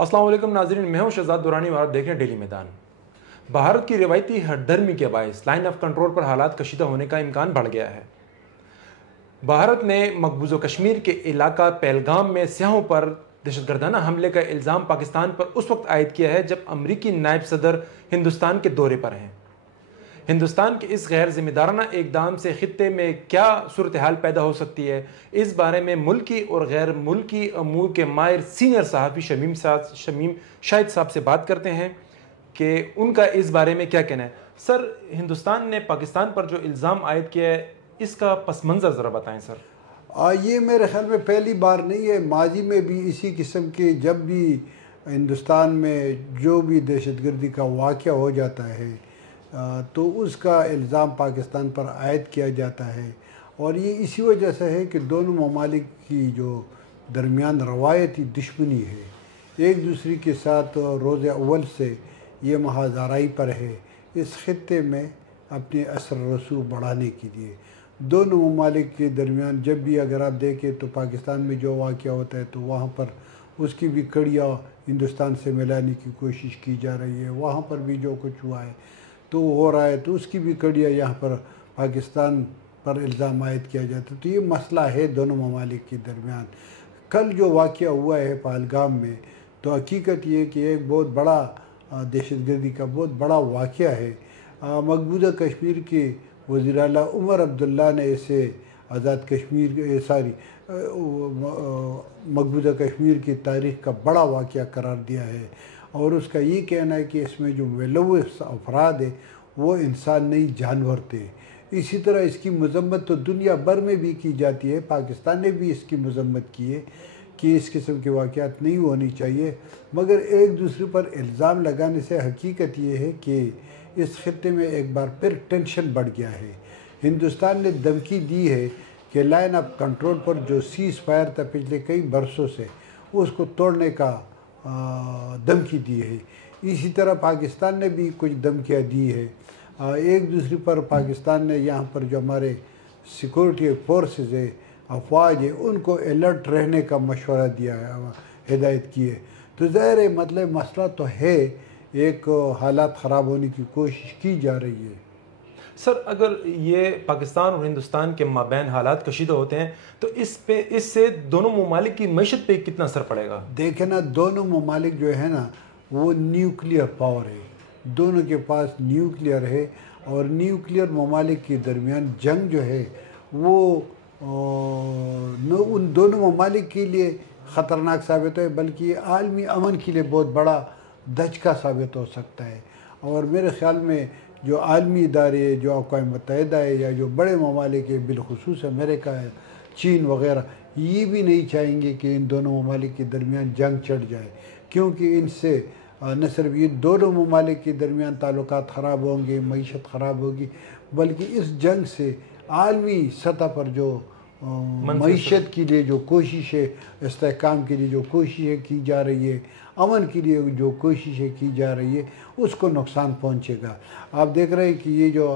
السلام علیکم ناظرین، میں ہوں شہزاد دورانی اور آپ دیکھ رہے ہیں ڈیلی میدان۔ بھارت کی روایتی ہٹ دھرمی کے باعث لائن آف کنٹرول پر حالات کشیدہ ہونے کا امکان بڑھ گیا ہے۔ بھارت نے مقبوضہ کشمیر کے علاقہ پہلگام میں سیاحوں پر دہشت گردانہ حملے کا الزام پاکستان پر اس وقت عائد کیا ہے جب امریکی نائب صدر ہندوستان کے دورے پر ہیں۔ ہندوستان کے اس غیر ذمہ دارانہ اقدام سے خطے میں کیا صورتحال پیدا ہو سکتی ہے، اس بارے میں ملکی اور غیر ملکی امور کے ماہر سینئر صحافی شمیم شاہد صاحب سے بات کرتے ہیں کہ ان کا اس بارے میں کیا کہنا ہے۔ سر، ہندوستان نے پاکستان پر جو الزام عائد کیا ہے، اس کا پس منظر ذرا بتائیں سر۔ یہ میرے خیال میں پہلی بار نہیں ہے، ماضی میں بھی اسی قسم کے جب بھی ہندوستان میں جو بھی دہشت گردی کا واقعہ ہو جاتا ہے تو اس کا الزام پاکستان پر عائد کیا جاتا ہے، اور یہ اسی وجہ سے ہے کہ دونوں ممالک کی جو درمیان روایتی دشمنی ہے، ایک دوسرے کے ساتھ روز اول سے یہ محاذ آرائی پر ہے اس خطے میں اپنے اثر رسوخ بڑھانے کے لیے۔ دونوں ممالک کے درمیان جب بھی اگر آپ دیکھیں تو پاکستان میں جو واقعہ ہوتا ہے تو وہاں پر اس کی بھی کڑیاں ہندوستان سے ملانے کی کوشش کی جا رہی ہے، وہاں پر بھی جو کچھ ہوا ہے تو ہو رہا ہے تو اس کی بھی کڑیاں یہاں پر پاکستان پر الزام عائد کیا جاتا ہے۔ تو یہ مسئلہ ہے دونوں ممالک کے درمیان۔ کل جو واقعہ ہوا ہے پہلگام میں، تو حقیقت یہ کہ ایک بہت بڑا دہشت گردی کا بہت بڑا واقعہ ہے۔ مقبوضہ کشمیر کے وزیر اعلیٰ عمر عبداللہ نے اسے آزاد کشمیر مقبوضہ کشمیر کی تاریخ کا بڑا واقعہ قرار دیا ہے، اور اس کا یہ کہنا ہے کہ اس میں جو ملوث افراد ہیں وہ انسان نہیں جانور تھے۔ اسی طرح اس کی مذمت تو دنیا بھر میں بھی کی جاتی ہے، پاکستان نے بھی اس کی مذمت کی ہے کہ اس قسم کے واقعات نہیں ہونی چاہیے، مگر ایک دوسرے پر الزام لگانے سے حقیقت یہ ہے کہ اس خطے میں ایک بار پھر ٹینشن بڑھ گیا ہے۔ ہندوستان نے دھمکی دی ہے کہ لائن آف کنٹرول پر جو سیز فائر تھا پچھلے کئی برسوں سے، اس کو توڑنے کا دھمکی دی ہے۔ اسی طرح پاکستان نے بھی کچھ دھمکیاں دی ہے۔ ایک دوسرے پر پاکستان نے یہاں پر جو ہمارے سیکورٹی فورسز ہے، افواج ہے، ان کو الرٹ رہنے کا مشورہ دیا ہے، ہدایت کی ہے۔ تو ظاہر ہے مطلب مسئلہ تو ہے، ایک حالات خراب ہونے کی کوشش کی جا رہی ہے۔ سر، اگر یہ پاکستان اور ہندوستان کے مابین حالات کشیدہ ہوتے ہیں تو اس سے دونوں ممالک کی معیشت پہ کتنا اثر پڑے گا؟ دیکھیں نا، دونوں ممالک جو ہے نا وہ نیوکلیئر پاور ہے، دونوں کے پاس نیوکلیئر ہے، اور نیوکلیئر ممالک کے درمیان جنگ جو ہے وہ ان دونوں ممالک کے لیے خطرناک ثابت ہے، بلکہ یہ عالمی امن کے لیے بہت بڑا دھچکا ثابت ہو سکتا ہے۔ اور میرے خیال میں جو عالمی ادارے، جو اقوام متحدہ ہے یا جو بڑے ممالک ہیں، بالخصوص امریکہ ہے، چین وغیرہ، یہ بھی نہیں چاہیں گے کہ ان دونوں ممالک کے درمیان جنگ چڑھ جائے، کیونکہ ان سے نہ صرف یہ دونوں ممالک کے درمیان تعلقات خراب ہوں گے، معیشت خراب ہوگی، بلکہ اس جنگ سے عالمی سطح پر جو معیشت کے لیے جو کوشش ہے، استحکام کے لیے جو کوششیں کی جا رہی ہے، امن کے لیے جو کوششیں کی جا رہی ہے، اس کو نقصان پہنچے گا۔ آپ دیکھ رہے ہیں کہ یہ جو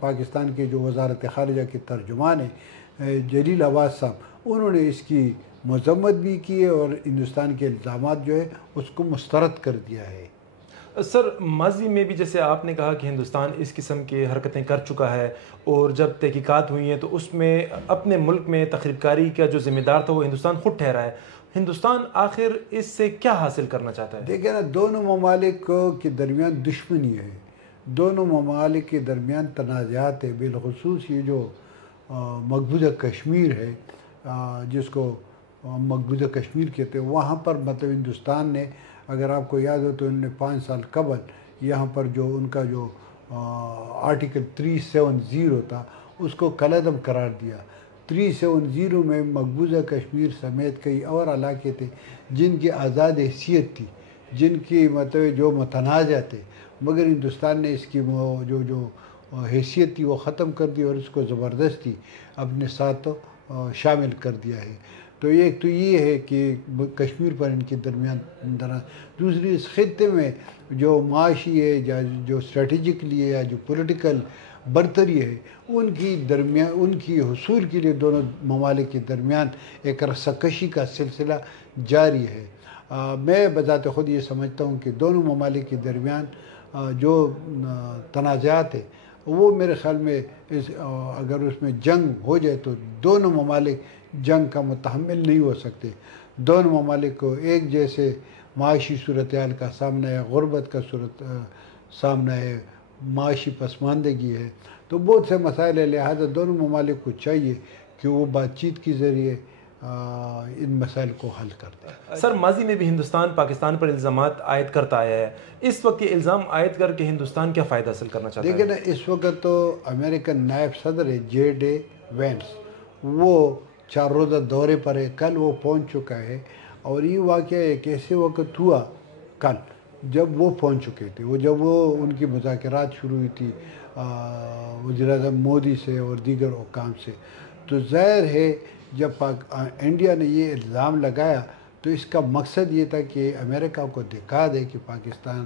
پاکستان کے جو وزارت خارجہ کے ترجمان ہیں جلیل عباس صاحب، انہوں نے اس کی مذمت بھی کی ہے اور ہندوستان کے الزامات جو ہے اس کو مسترد کر دیا ہے۔ سر، ماضی میں بھی جیسے آپ نے کہا کہ ہندوستان اس قسم کی حرکتیں کر چکا ہے، اور جب تحقیقات ہوئی ہیں تو اس میں اپنے ملک میں تخریب کاری کا جو ذمہ دار تھا وہ ہندوستان خود ٹھہرا ہے۔ ہندوستان آخر اس سے کیا حاصل کرنا چاہتا ہے؟ دیکھیں نا، دونوں ممالک کے درمیان دشمنی ہے، دونوں ممالک کے درمیان تنازعات ہے، بالخصوص یہ جو مقبوضہ کشمیر ہے، جس کو مقبوضہ کشمیر کہتے ہیں، وہاں پر مطلب ہندوستان نے، اگر آپ کو یاد ہو تو انہوں نے 5 سال قبل یہاں پر جو ان کا جو آرٹیکل 370 تھا اس کو کالعدم قرار دیا۔ 370 میں مقبوضہ کشمیر سمیت کئی اور علاقے تھے جن کی آزاد حیثیت تھی، جن کی مطلب جو متنازع تھے، مگر ہندوستان نے اس کی جو حیثیت تھی وہ ختم کر دی اور اس کو زبردستی اپنے ساتھ شامل کر دیا ہے۔ تو ایک تو یہ ہے کہ کشمیر پر ان کے درمیان دوسری اس خطے میں جو معاشی ہے یا جو اسٹریٹجکلی ہے یا جو پولیٹیکل برتری ہے، ان کی حصول کے لیے دونوں ممالک کے درمیان ایک رسہ کشی کا سلسلہ جاری ہے۔ میں بذات خود یہ سمجھتا ہوں کہ دونوں ممالک کے درمیان جو تنازعات ہیں وہ میرے خیال میں اگر اس میں جنگ ہو جائے تو دونوں ممالک جنگ کا متحمل نہیں ہو سکتے. دونوں ممالک کو ایک جیسے معاشی صورتحال کا سامنا ہے, غربت کا سامنا ہے, معاشی پسماندگی ہے, تو بہت سے مسائل ہے. لہذا دونوں ممالک کو چاہیے کہ وہ بات چیت کے ذریعے ان مسائل کو حل کرتے ہیں. سر, ماضی میں بھی ہندوستان پاکستان پر الزامات عائد کرتا آیا ہے. اس وقت یہ الزام عائد کر کے ہندوستان کیا فائدہ حاصل کرنا چاہتا ہے؟ دیکھیں نا, اس وقت تو امریکن نائب صدر ہے JD وینس, وہ 4 روزہ دورے پر ہے. کل وہ پہنچ چکا ہے, اور یہ واقعہ ایک ایسے وقت ہوا کل جب وہ پہنچ چکے تھے. جب ان کی مذاکرات شروع ہوئی تھی وزیر اعظم مودی سے اور دیگر حکام سے, تو ظاہر ہے جب انڈیا نے یہ الزام لگایا تو اس کا مقصد یہ تھا کہ امریکہ کو دکھا دے کہ پاکستان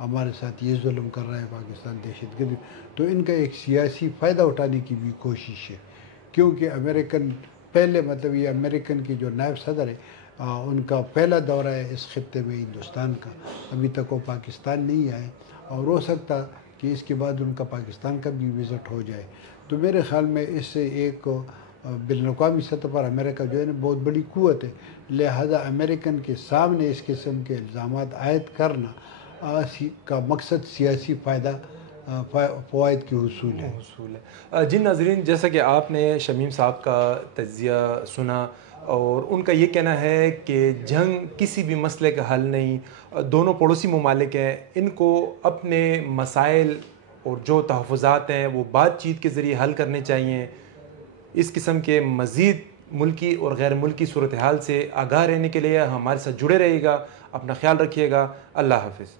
ہمارے ساتھ یہ ظلم کر رہا ہے, پاکستان دہشت گردی. تو ان کا ایک سیاسی فائدہ اٹھانے کی بھی کوشش ہے, کیونکہ امریکن پہلے مطلب یہ امریکن کی جو نائب صدر ہے ان کا پہلا دورہ ہے اس خطے میں ہندوستان کا. ابھی تک وہ پاکستان نہیں آئے, اور ہو سکتا کہ اس کے بعد ان کا پاکستان کا بھی وزٹ ہو جائے. تو میرے خیال میں اس سے ایک بین الاقوامی سطح پر امریکہ جو ہے نا بہت بڑی قوت ہے. لہذا امریکن کے سامنے اس قسم کے الزامات عائد کرنا کا مقصد سیاسی فوائد کی حصول ہے. جن ناظرین, جیسا کہ آپ نے شمیم صاحب کا تجزیہ سنا, اور ان کا یہ کہنا ہے کہ جنگ کسی بھی مسئلے کا حل نہیں. دونوں پڑوسی ممالک ہیں, ان کو اپنے مسائل اور جو تحفظات ہیں وہ بات چیت کے ذریعے حل کرنے چاہیے. اس قسم کے مزید ملکی اور غیر ملکی صورتحال سے آگاہ رہنے کے لیے ہمارے ساتھ جڑے رہیے گا. اپنا خیال رکھیے گا. اللہ حافظ.